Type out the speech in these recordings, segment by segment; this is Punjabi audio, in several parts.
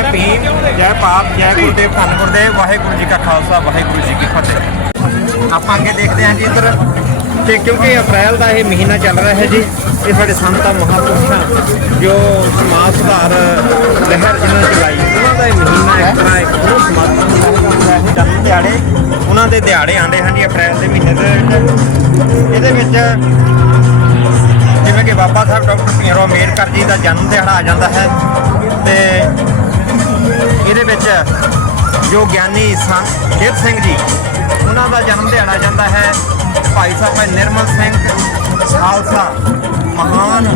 ਗੁਰਦੇਵ ਧੰਨ ਗੁਰਦੇਵ ਵਾਹਿਗੁਰੂ ਜੀ ਕਾ ਖਾਲਸਾ ਵਾਹਿਗੁਰੂ ਜੀ ਕੀ ਫਤਿਹ। ਆਪਾਂ ਅੱਗੇ ਦੇਖਦੇ ਹਾਂ ਜੀ ਇੱਧਰ ਤੇ ਕਿਉਂਕਿ ਅਪ੍ਰੈਲ ਦਾ ਇਹ ਮਹੀਨਾ ਚੱਲ ਰਿਹਾ ਹੈ ਜੀ ਇਹ ਸਾਡੇ ਸੰਤਾਂ ਮਹਾਪੁਰਸ਼ਾਂ ਜੋ ਸਮਾਜ ਸੁਧਾਰ ਲਹਿਰ ਜਿਹਨਾਂ ਨੇ ਚਲਾਈ ਉਹਨਾਂ ਦਾ ਇਹ ਮਹੀਨਾ ਇੱਕ ਤਰ੍ਹਾਂ ਇੱਕ ਬਹੁਤ ਸਮਾਜ ਹੈ। ਜਨਮ ਦਿਹਾੜੇ ਉਹਨਾਂ ਦੇ ਦਿਹਾੜੇ ਆਉਂਦੇ ਹਨ ਜੀ ਅਪ੍ਰੈਲ ਦੇ ਮਹੀਨੇ ਦੇ ਇਹਦੇ ਵਿੱਚ ਜਿਵੇਂ ਕਿ ਬਾਬਾ ਸਾਹਿਬ ਡਾਕਟਰ ਭੀਮਰਾਓ ਅੰਬੇਡਕਰ ਜੀ ਦਾ ਜਨਮ ਦਿਹਾੜਾ ਆ ਜਾਂਦਾ ਹੈ ਤੇ ਇਹਦੇ ਵਿੱਚ ਜੋ ਗਿਆਨੀ ਸੰਤ ਸ਼ੇਰ ਸਿੰਘ ਜੀ, ਉਹਨਾਂ ਦਾ ਜਨਮ ਦਿਹਾੜਾ ਜਾਂਦਾ ਹੈ ਭਾਈ ਸਾਹਿਬ ਨਿਰਮਲ ਸਿੰਘ ਖਾਲਸਾ ਮਹਾਨ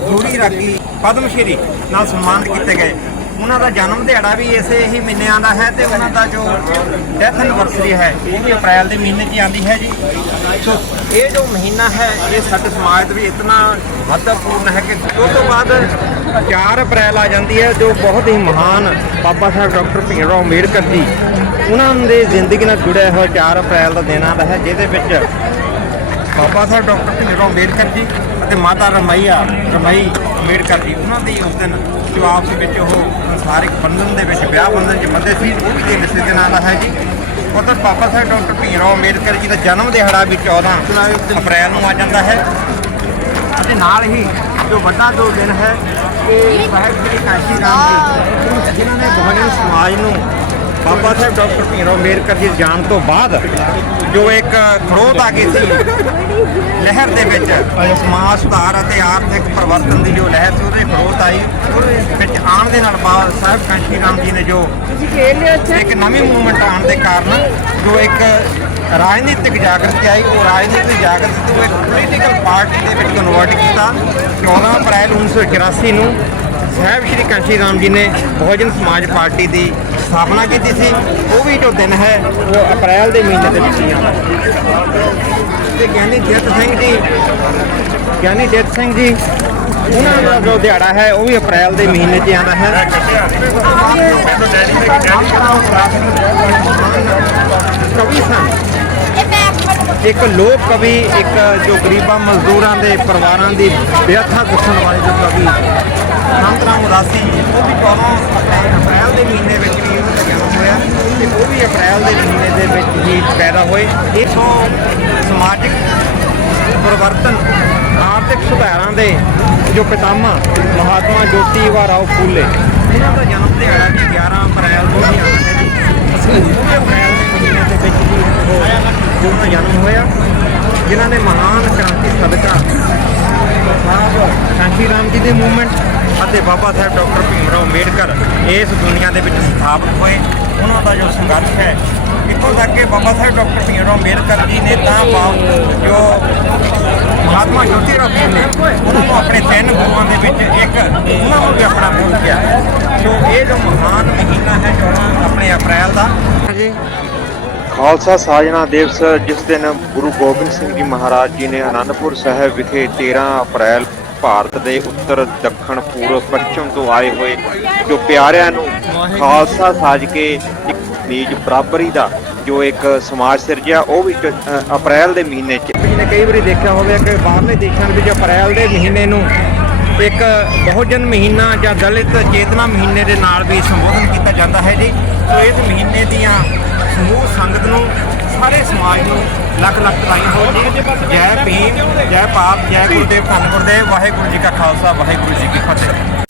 ਜੋੜੀ ਰਾਗੀ ਪਦਮ ਸ਼੍ਰੀ ਨਾਲ ਸਨਮਾਨਿਤ ਕੀਤੇ ਗਏ। ਉਹਨਾਂ ਦਾ ਜਨਮ ਦਿਹਾੜਾ ਵੀ ਇਸੇ ਹੀ ਮਹੀਨਿਆਂ ਦਾ ਹੈ ਤੇ ਉਹਨਾਂ ਦਾ ਜੋ ਡੈਥ ਐਨਵਰਸਰੀ ਹੈ, ਉਹ ਵੀ ਅਪ੍ਰੈਲ ਦੇ ਮਹੀਨੇ 'ਚ ਆਉਂਦੀ ਹੈ ਜੀ। ਸੋ ਇਹ ਜੋ ਮਹੀਨਾ ਹੈ, ਇਹ ਸਾਡੇ ਸਮਾਜ ਦੇ ਵਿੱਚ ਇਤਨਾ ਮਹੱਤਵਪੂਰਨ ਹੈ ਕਿ ਉਸ ਤੋਂ ਬਾਅਦ 4 ਅਪ੍ਰੈਲ ਆ ਜਾਂਦੀ ਹੈ, ਜੋ ਬਹੁਤ ਹੀ ਮਹਾਨ ਬਾਬਾ ਸਾਹਿਬ ਡਾਕਟਰ ਭੀਮ ਰਾਓ ਅੰਬੇਡਕਰ ਜੀ, ਉਹਨਾਂ ਦੇ ਜ਼ਿੰਦਗੀ ਨਾਲ ਜੁੜਿਆ ਹੋਇਆ 4 ਅਪ੍ਰੈਲ ਦਾ ਦਿਨ ਆਉਂਦਾ ਹੈ, ਜਿਹਦੇ ਵਿੱਚ ਬਾਬਾ ਸਾਹਿਬ ਡਾਕਟਰ ਭੀਮ ਰਾਓ ਅੰਬੇਡਕਰ ਜੀ ਅਤੇ ਮਾਤਾ ਰਮਈਆ, ਰਮਈ ਅੰਬੇਡਕਰ ਜੀ ਉਹਨਾਂ ਦੀ ਉਸ ਦਿਨ ਜੋ ਆਪਸ ਵਿੱਚ ਉਹ ਸੰਸਾਰਿਕ ਬੰਧਨ ਦੇ ਵਿੱਚ, ਵਿਆਹ ਬੰਧਨ 'ਚ ਬੰਦੇ ਸੀ, ਉਹ ਵੀ ਦਿਨ ਇਸੇ ਦਿਨ ਆਉਂਦਾ ਹੈ ਜੀ। ਉਧਰ ਬਾਬਾ ਸਾਹਿਬ ਡਾਕਟਰ ਭੀਮਰਾਓ ਅੰਬੇਡਕਰ ਜੀ ਦਾ ਜਨਮ ਦਿਹਾੜਾ ਵੀ 14 ਅਪ੍ਰੈਲ ਨੂੰ ਆ ਜਾਂਦਾ ਹੈ। ਅਤੇ ਨਾਲ ਹੀ ਜੋ ਵੱਡਾ ਦੋ ਦਿਨ ਹੈ ਕਿ ਸਾਹਿਬ ਸ੍ਰੀ ਕਾਸ਼ੀ ਰਾਮ ਜੀ, ਜਿਨ੍ਹਾਂ ਨੇ ਬਹੁਜਨ ਸਮਾਜ ਨੂੰ ਬਾਬਾ ਸਾਹਿਬ ਡਾਕਟਰ ਭੀਮਰਾਓ ਅੰਬੇਡਕਰ ਜੀ ਦੇ ਜਾਣ ਤੋਂ ਬਾਅਦ ਜੋ ਇੱਕ ਖੜੋਤ ਆ ਗਈ ਸੀ ਲਹਿਰ ਦੇ ਵਿੱਚ ਸਮਾਜ ਸੁਧਾਰ ਅਤੇ ਆਰਥਿਕ ਪਰਿਵਰਤਨ ਦੀ ਜੋ ਲਹਿਰ ਸੀ ਉਹਦੇ ਖੜੋਤ ਆਈ। ਉਹਦੇ ਵਿੱਚ ਆਉਣ ਦੇ ਨਾਲ ਬਾਬਾ ਸਾਹਿਬ ਕਾਸ਼ੀ ਰਾਮ ਜੀ ਨੇ ਜੋ ਇੱਕ ਨਵੀਂ ਮੂਵਮੈਂਟ ਆਉਣ ਦੇ ਕਾਰਨ ਜੋ ਇੱਕ ਰਾਜਨੀਤਿਕ ਜਾਗਰਤੀ ਆਈ ਉਹ ਰਾਜਨੀਤਿਕ ਜਾਗਰਤੀ ਨੂੰ ਇੱਕ ਪੋਲੀਟੀਕਲ ਪਾਰਟੀ ਦੇ ਵਿੱਚ ਕਨਵਰਟ ਕੀਤਾ। 14 ਅਪ੍ਰੈਲ 1984 ਨੂੰ ਸਾਹਿਬ ਸ਼੍ਰੀ ਕਾਂਸ਼ੀ ਰਾਮ ਜੀ ਨੇ ਬਹੁਜਨ ਸਮਾਜ ਪਾਰਟੀ ਦੀ ਸਥਾਪਨਾ ਕੀਤੀ ਸੀ। ਉਹ ਵੀ ਜੋ ਦਿਨ ਹੈ ਉਹ ਅਪ੍ਰੈਲ ਦੇ ਮਹੀਨੇ ਦੇ ਵਿੱਚ ਹੀ ਆਉਂਦਾ। ਹੈ ਤੇ ਗਿਆਨੀ ਜੱਤ ਸਿੰਘ ਜੀ, ਗਿਆਨੀ ਜੱਤ ਸਿੰਘ ਜੀ, ਉਹਨਾਂ ਦਾ ਜੋ ਦਿਹਾੜਾ ਹੈ, ਉਹ ਵੀ ਅਪ੍ਰੈਲ ਦੇ ਮਹੀਨੇ 'ਚ ਆਉਂਦਾ ਹੈ। ਕਵੀ ਸਨ ਇੱਕ ਲੋਕ ਕਵੀ, ਇੱਕ ਜੋ ਗਰੀਬਾਂ, ਮਜ਼ਦੂਰਾਂ ਦੇ ਪਰਿਵਾਰਾਂ ਦੀ ਵਿਅਥਾ ਦੱਸਣ ਵਾਲੇ ਜੋ ਕਵੀ ਸੰਤ ਰਾਮ ਉਦਾਸੀ ਉਹ ਵੀ 14 ਅਪ੍ਰੈਲ ਦੇ ਮਹੀਨੇ ਵਿੱਚ ਵੀ ਉਹਨਾਂ ਦਾ ਜਨਮ ਹੋਇਆ ਤੇ ਉਹ ਵੀ ਅਪ੍ਰੈਲ ਦੇ ਮਹੀਨੇ ਦੇ ਵਿੱਚ ਹੀ ਪੈਦਾ ਹੋਏ। ਇਥੋਂ ਸਮਾਜਿਕ ਪਰਿਵਰਤਨ, ਆਰਥਿਕ ਸੁਧਾਰਾਂ ਦੇ ਜੋ ਪਿਤਾਮਾ ਮਹਾਤਮਾ ਜੋਤੀਬਾ ਰਾਓ ਫੂਲੇ। ਇਹਨਾਂ ਦਾ ਜਨਮ ਦਿਹਾੜਾ ਵੀ 11 ਅਪ੍ਰੈਲ ਨੂੰ ਹੀ ਆਉਂਦਾ ਹੈ ਜੀ ਅਸੀਂ ਉਹ ਅਪ੍ਰੈਲ ਦੇ ਮਹੀਨੇ ਦੇ ਵਿੱਚ ਹੀ ਉਹ ਉਹਨਾਂ ਦਾ ਜਨਮ ਹੋਇਆ ਜਿਨ੍ਹਾਂ ਨੇ ਮਹਾਨ ਕ੍ਰਾਂਤੀ ਸਦਕਾ ਸਾਹਿਬ ਕਾਂਸ਼ੀ ਰਾਮ ਜੀ ਦੇ ਮੂਵਮੈਂਟ ਅਤੇ ਬਾਬਾ ਸਾਹਿਬ ਡਾਕਟਰ ਭੀਮ ਰਾਓ ਅੰਬੇਡਕਰ ਇਸ ਦੁਨੀਆ ਦੇ ਵਿੱਚ ਸਥਾਪਿਤ ਹੋਏ। ਉਹਨਾਂ ਦਾ ਜੋ ਸੰਘਰਸ਼ ਹੈ, ਇੱਥੋਂ ਤੱਕ ਕਿ ਬਾਬਾ ਸਾਹਿਬ ਡਾਕਟਰ ਭੀਮ ਰਾਓ ਅੰਬੇਡਕਰ ਜੀ ਨੇ ਤਾਂ ਬਾਪ ਜੋ ਮਹਾਤਮਾ ਜੋਤੀ ਰਾਓ ਨੇ, ਉਹਨਾਂ ਨੂੰ ਆਪਣੇ ਤਿੰਨ ਗੁਰੂਆਂ ਦੇ ਵਿੱਚ ਇੱਕ, ਉਹਨਾਂ ਨੂੰ ਵੀ ਆਪਣਾ ਗੁਰੂ ਕਿਹਾ। ਸੋ ਇਹ ਜੋ ਮਹਾਨ ਮਹੀਨਾ ਹੈ 14 ਆਪਣੇ ਅਪ੍ਰੈਲ ਦਾ ਜੀ ਖਾਲਸਾ ਸਾਜਨਾ ਦਿਵਸ ਜਿਸ ਦਿਨ ਗੁਰੂ ਗੋਬਿੰਦ ਸਿੰਘ ਜੀ ਮਹਾਰਾਜ ਜੀ ਨੇ ਅਨੰਦਪੁਰ ਸਾਹਿਬ ਵਿਖੇ 13 ਅਪ੍ਰੈਲ ਭਾਰਤ ਦੇ ਉੱਤਰ ਦੱਖਣ ਪੂਰਬ ਪੱਛਮ ਤੋਂ ਆਏ ਹੋਏ ਜੋ ਪਿਆਰਿਆਂ ਨੂੰ ਖਾਲਸਾ ਸਾਜ ਕੇ ਇੱਕ ਨੀਜ ਬਰਾਬਰੀ ਦਾ ਜੋ ਇੱਕ ਸਮਾਜ ਸਿਰਜਿਆ ਉਹ ਵੀ ਅਪ੍ਰੈਲ ਦੇ ਮਹੀਨੇ 'ਚ। ਨੇ ਕਈ ਵਾਰੀ ਦੇਖਿਆ ਹੋਵੇ ਕਿ ਬਾਹਰਲੇ ਦੇਸ਼ਾਂ ਵਿੱਚ ਅਪ੍ਰੈਲ ਦੇ ਮਹੀਨੇ ਨੂੰ ਇੱਕ ਬਹੁਜਨ ਮਹੀਨਾ ਜਾਂ ਦਲਿਤ ਚੇਤਨਾ ਮਹੀਨੇ ਦੇ ਨਾਲ ਵੀ ਸੰਬੋਧਨ ਕੀਤਾ ਜਾਂਦਾ ਹੈ ਜੀ। ਸੋ ਇਸ ਮਹੀਨੇ ਦੀਆਂ ਸਮੂਹ ਸੰਗਤ ਨੂੰ, ਸਾਰੇ ਸਮਾਜ ਨੂੰ ਲੱਖ ਲੱਖ ਵਧਾਈਆਂ ਹੋ ਜੀ। ਜੈ ਭੀਮ, ਜੈ ਪਾਪ, ਜੈ ਗੁਰਦੇਵ, ਧੰਨ ਗੁਰਦੇਵ, ਵਾਹਿਗੁਰੂ ਜੀ ਕਾ ਖਾਲਸਾ, ਵਾਹਿਗੁਰੂ ਜੀ ਕੀ ਫਤਿਹ।